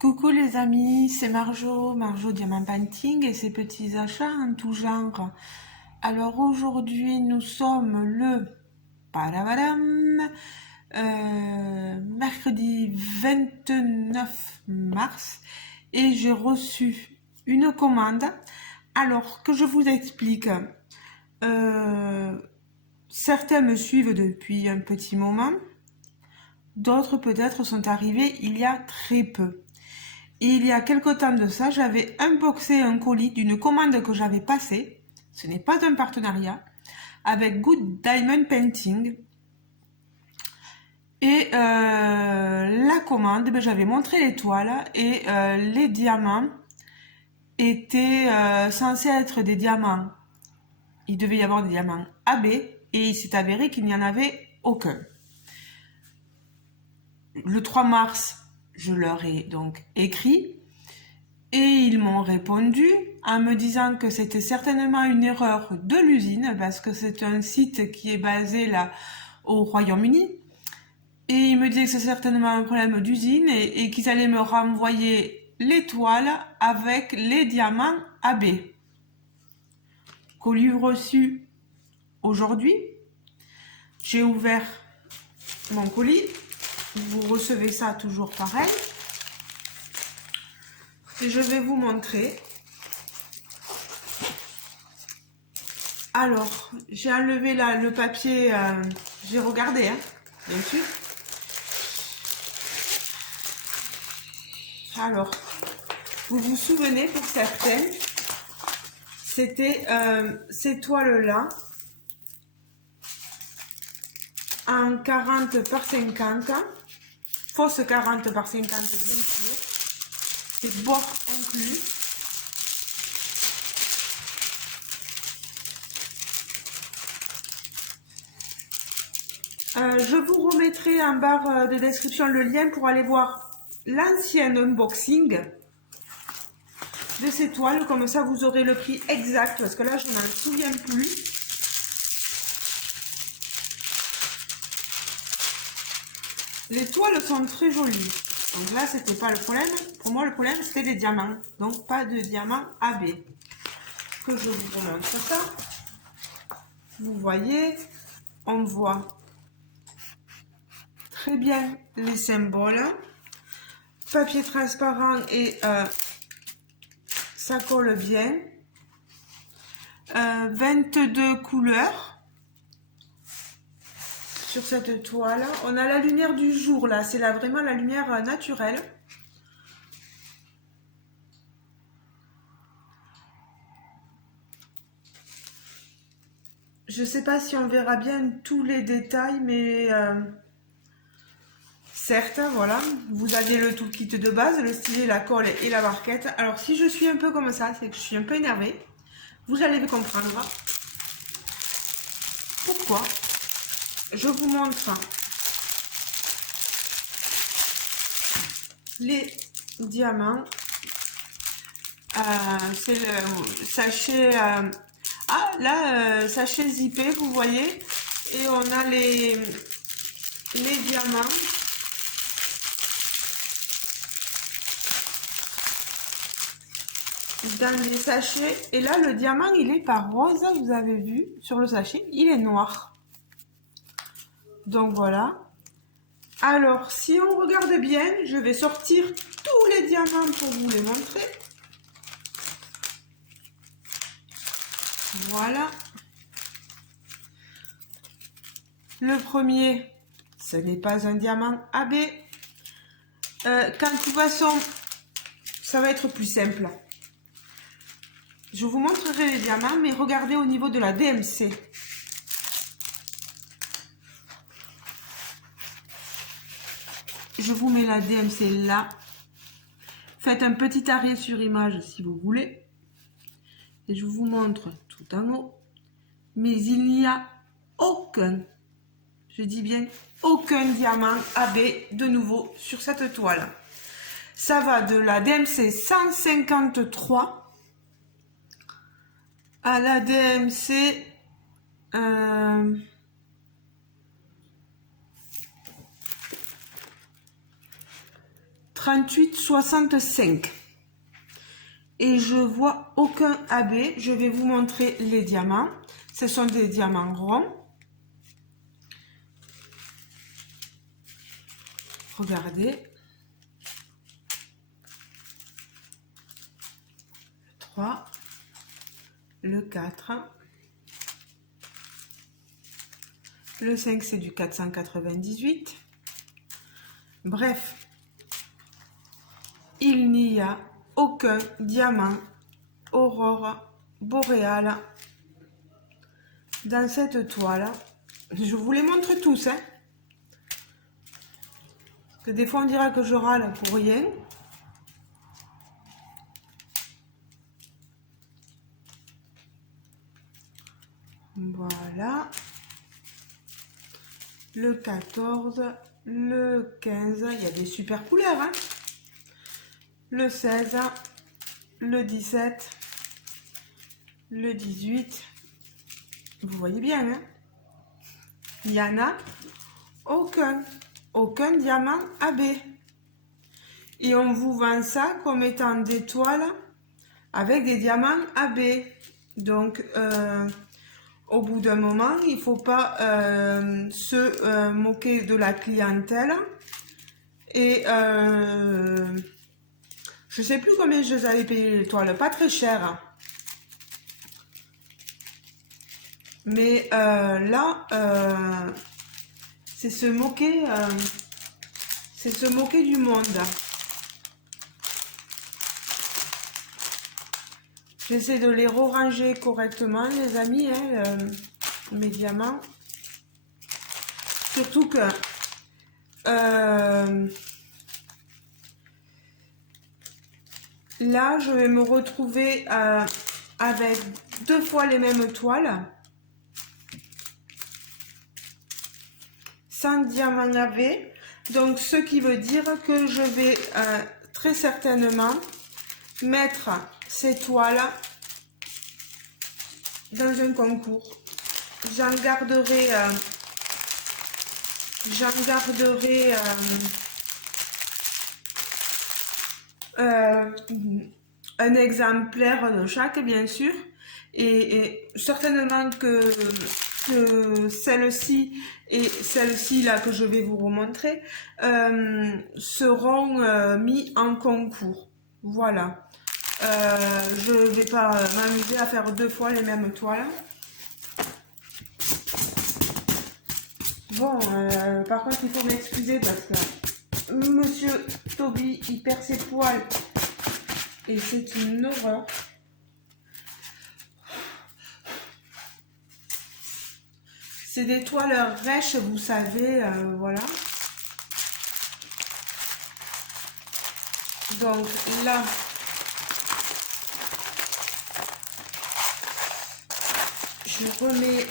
Coucou les amis, c'est Marjo Diamant Painting et ses petits achats en tout genre. Alors aujourd'hui nous sommes le padabadam, mercredi 29 mars et j'ai reçu une commande. Alors que je vous explique, certains me suivent depuis un petit moment, d'autres peut-être sont arrivés il y a très peu. Et il y a quelque temps de ça, j'avais unboxé un colis d'une commande que j'avais passée. Ce n'est pas un partenariat. Avec Good Diamond Painting. Et la commande, j'avais montré les toiles et les diamants étaient censés être des diamants. Il devait y avoir des diamants AB et il s'est avéré qu'il n'y en avait aucun. Le 3 mars, je leur ai donc écrit. Et ils m'ont répondu en me disant que c'était certainement une erreur de l'usine parce que c'est un site qui est basé là au Royaume-Uni. Et ils me disaient que c'est certainement un problème d'usine et qu'ils allaient me renvoyer les toiles avec les diamants AB. Colis reçu aujourd'hui. J'ai ouvert mon colis. Vous recevez ça toujours pareil. Et je vais vous montrer. Alors, j'ai enlevé là le papier, j'ai regardé, hein, bien sûr. Alors, vous vous souvenez pour certains, c'était ces toiles-là, en 40 par 50, fausse 40 par 50 bien sûr, c'est bord inclus. Je vous remettrai en barre de description le lien pour aller voir l'ancien unboxing de ces toiles, comme ça vous aurez le prix exact, parce que là je ne m'en souviens plus. Les toiles sont très jolies, donc là c'était pas le problème. Pour moi le problème c'était les diamants, donc pas de diamants AB. Que je vous remontre ça. Vous voyez, on voit très bien les symboles, papier transparent et ça colle bien. 22 couleurs sur cette toile. On a la lumière du jour là, c'est là vraiment la lumière naturelle. Je sais pas si on verra bien tous les détails, mais certes, voilà, vous avez le toolkit de base, le stylet, la colle et la barquette. Alors si je suis un peu comme ça, c'est que je suis un peu énervée. Vous allez comprendre pourquoi. Je vous montre les diamants. C'est le sachet. Ah là, sachet zippé, vous voyez. Et on a les diamants. Dans les sachets. Et là, le diamant, il est pas rose. Vous avez vu sur le sachet, il est noir. Donc voilà. Alors, si on regarde bien, je vais sortir tous les diamants pour vous les montrer. Voilà. Le premier, ce n'est pas un diamant AB. Quand de toute façon, ça va être plus simple. Je vous montrerai les diamants, mais regardez au niveau de la DMC. Je vous mets la DMC là. Faites un petit arrêt sur image si vous voulez. Et je vous montre tout en haut. Mais il n'y a aucun, je dis bien aucun diamant AB de nouveau sur cette toile. Ça va de la DMC 153 à la DMC 30 38,65. Et je vois aucun AB. Je vais vous montrer les diamants. Ce sont des diamants ronds. Regardez. Le 3, le 4, le 5 c'est du 498. Bref, il n'y a aucun diamant aurore boréale dans cette toile. Je vous les montre tous, hein. Parce que des fois on dira que je râle pour rien. Voilà. Le 14, le 15, il y a des super couleurs, hein. Le 16, le 17, le 18, vous voyez bien, hein. Il n'y en a aucun diamant AB. Et on vous vend ça comme étant des toiles avec des diamants AB. Donc, au bout d'un moment, il ne faut pas se moquer de la clientèle. Et je ne sais plus combien je les avais payé les toiles, pas très cher. Mais là, c'est se moquer du monde. J'essaie de les ranger correctement, les amis, hein, mes diamants. Surtout que là, je vais me retrouver avec 2 fois les mêmes toiles. Sans diamant AB. Donc, ce qui veut dire que je vais très certainement mettre ces toiles dans un concours. J'en garderai un exemplaire de chaque, bien sûr, et certainement que celle-ci et celle-ci là que je vais vous remontrer seront mis en concours. Voilà. Je ne vais pas m'amuser à faire 2 fois les mêmes toiles. Bon, par contre, il faut m'excuser parce que Monsieur Toby, il perd ses poils et c'est une horreur. C'est des toiles rêches, vous savez, voilà. Donc là, je remets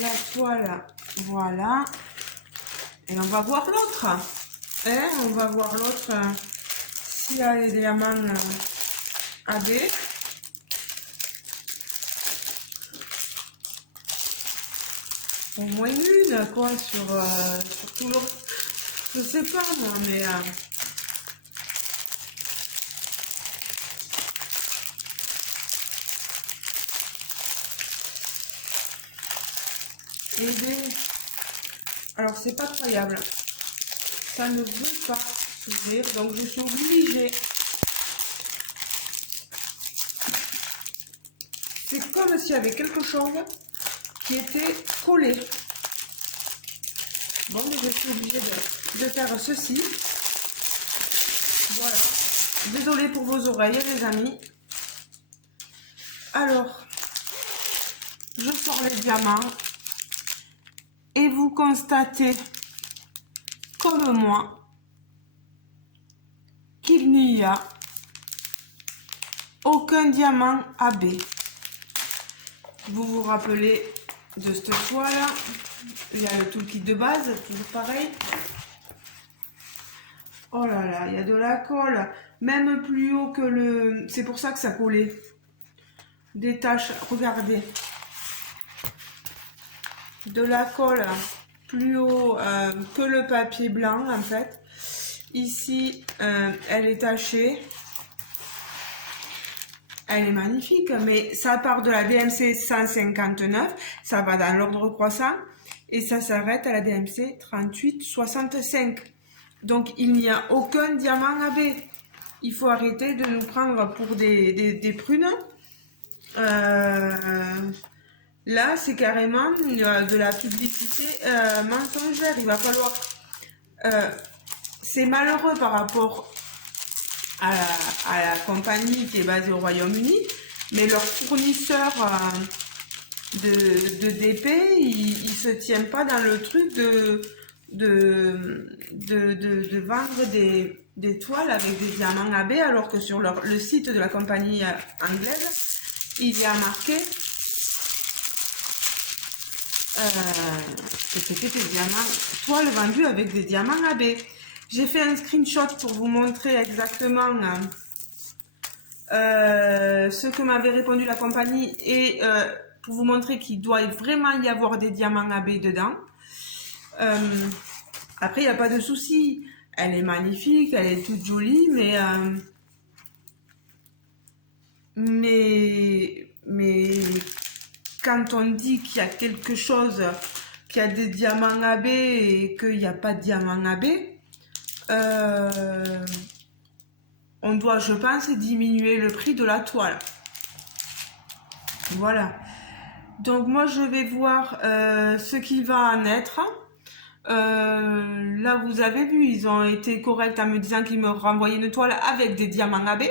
la toile, voilà. Et on va voir l'autre. Hein, on va voir l'autre s'il y a les diamants AB. Au moins une, quoi, sur tout l'autre. Je sais pas, moi, mais... Alors, c'est pas croyable. Ça ne veut pas s'ouvrir, donc je suis obligée. C'est comme s'il y avait quelque chose qui était collé. Bon, mais je suis obligée de faire ceci. Voilà. Désolée pour vos oreilles, les amis. Alors, je sors les diamants. Et vous constatez, comme moi, qu'il n'y a aucun diamant AB. Vous vous rappelez de cette toile, il y a le toolkit de base, toujours pareil. Oh là là, il y a de la colle, même plus haut que le... C'est pour ça que ça collait. des taches, regardez, de la colle plus haut que le papier blanc en fait. Ici, elle est tachée. Elle est magnifique, mais ça part de la DMC 159, ça va dans l'ordre croissant et ça s'arrête à la DMC 3865. Donc il n'y a aucun diamant AB. Il faut arrêter de nous prendre pour des prunes. Là, c'est carrément de la publicité mensongère. Il va falloir... c'est malheureux par rapport à la compagnie qui est basée au Royaume-Uni, mais leur fournisseur de DP, il se tient pas dans le truc de vendre des toiles avec des diamants AB, alors que sur le site de la compagnie anglaise, il y a marqué que c'était des diamants, toiles vendues avec des diamants AB. J'ai fait un screenshot pour vous montrer exactement ce que m'avait répondu la compagnie et pour vous montrer qu'il doit vraiment y avoir des diamants AB dedans. Après, il n'y a pas de souci. Elle est magnifique, elle est toute jolie, mais quand on dit qu'il y a quelque chose, qu'il y a des diamants AB et qu'il n'y a pas de diamants AB, on doit, je pense, diminuer le prix de la toile. Voilà. Donc moi, je vais voir ce qu'il va en être. Là, vous avez vu, ils ont été corrects en me disant qu'ils me renvoyaient une toile avec des diamants AB.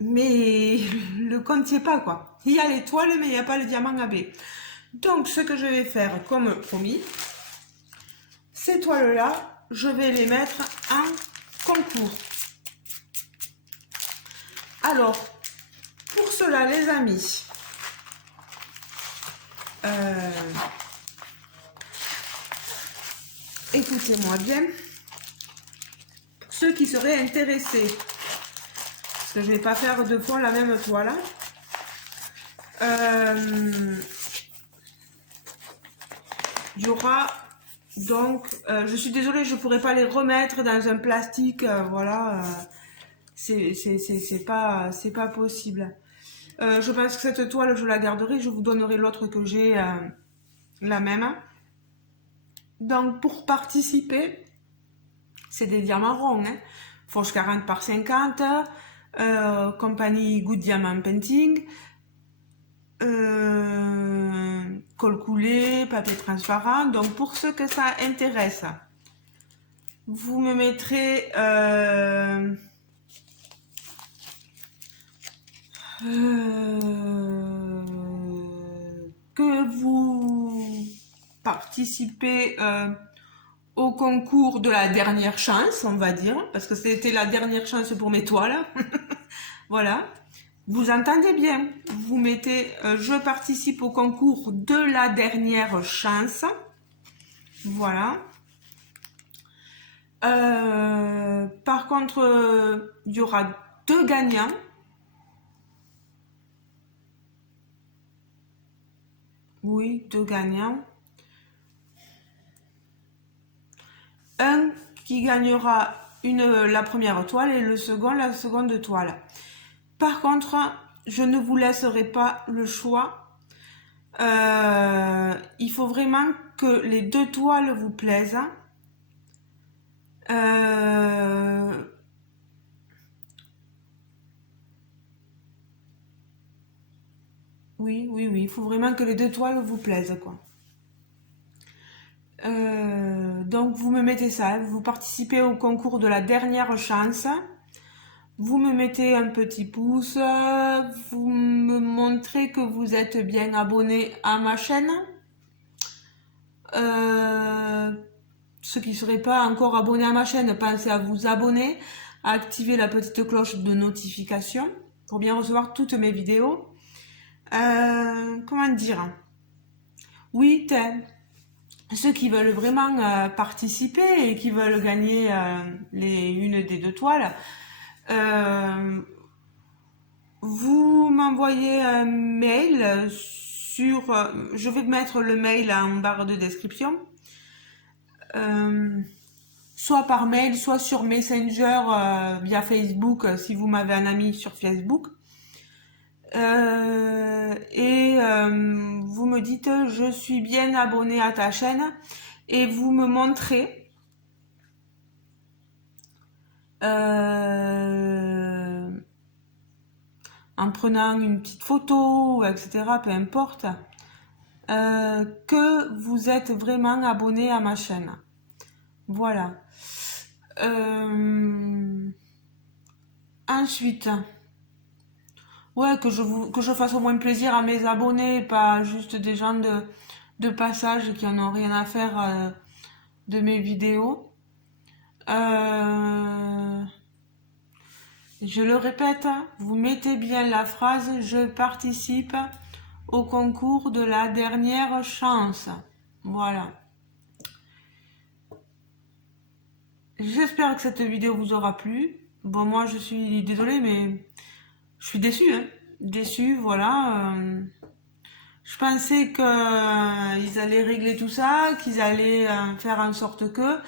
Mais le compte n'y est pas, quoi. Il y a les toiles, mais il n'y a pas le diamant AB. Donc, ce que je vais faire, comme promis, ces toiles-là, je vais les mettre en concours. Alors, pour cela, les amis, écoutez-moi bien. Pour ceux qui seraient intéressés, parce que je ne vais pas faire deux fois la même toile. Il y aura donc, je suis désolée, je ne pourrais pas les remettre dans un plastique, voilà, c'est pas possible. Je pense que cette toile, je la garderai, je vous donnerai l'autre que j'ai, la même. Donc, pour participer, c'est des diamants ronds, hein. Forge 40 par 50, compagnie Good Diamond Painting, colle coulée, papier transparent. Donc, pour ceux que ça intéresse, vous me mettrez que vous participez au concours de la dernière chance, on va dire, parce que c'était la dernière chance pour mes toiles. Voilà. Vous entendez bien, vous mettez je participe au concours de la dernière chance. Voilà. Par contre, il y aura 2 gagnants. Oui, 2 gagnants. Un qui gagnera la première toile et le second la seconde toile. Par contre, je ne vous laisserai pas le choix. Il faut vraiment que les 2 toiles vous plaisent. Oui, il faut vraiment que les 2 toiles vous plaisent, quoi. Donc vous me mettez ça, vous participez au concours de la dernière chance. Vous me mettez un petit pouce, vous me montrez que vous êtes bien abonné à ma chaîne. Ceux qui ne seraient pas encore abonnés à ma chaîne, pensez à vous abonner, à activer la petite cloche de notification pour bien recevoir toutes mes vidéos. Comment dire? Oui, ceux qui veulent vraiment participer et qui veulent gagner une des 2 toiles, vous m'envoyez un mail sur... je vais mettre le mail en barre de description. Soit par mail, soit sur Messenger via Facebook, si vous m'avez un ami sur Facebook. Vous me dites je suis bien abonné à ta chaîne et vous me montrez en prenant une petite photo, etc., peu importe, que vous êtes vraiment abonné à ma chaîne. Voilà. Ensuite, ouais, que je fasse au moins plaisir à mes abonnés, pas juste des gens de passage qui en ont rien à faire de mes vidéos. Je le répète, vous mettez bien la phrase « Je participe au concours de la dernière chance ». Voilà. J'espère que cette vidéo vous aura plu. Bon, moi, je suis désolée, mais je suis déçue, hein. Déçue, voilà. Je pensais qu'ils allaient régler tout ça, qu'ils allaient faire en sorte que...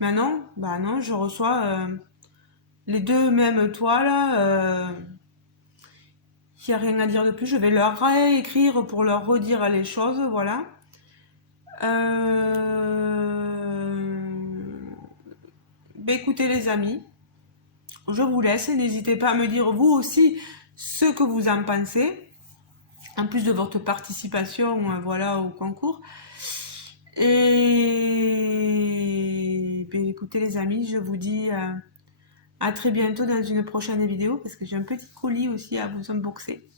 Mais non, bah non, je reçois les deux mêmes toiles. Il n'y a rien à dire de plus. Je vais leur réécrire pour leur redire les choses, voilà. Écoutez les amis, je vous laisse. N'hésitez pas à me dire vous aussi ce que vous en pensez, en plus de votre participation voilà, au concours. Et écoutez les amis, je vous dis à très bientôt dans une prochaine vidéo parce que j'ai un petit colis aussi à vous unboxer.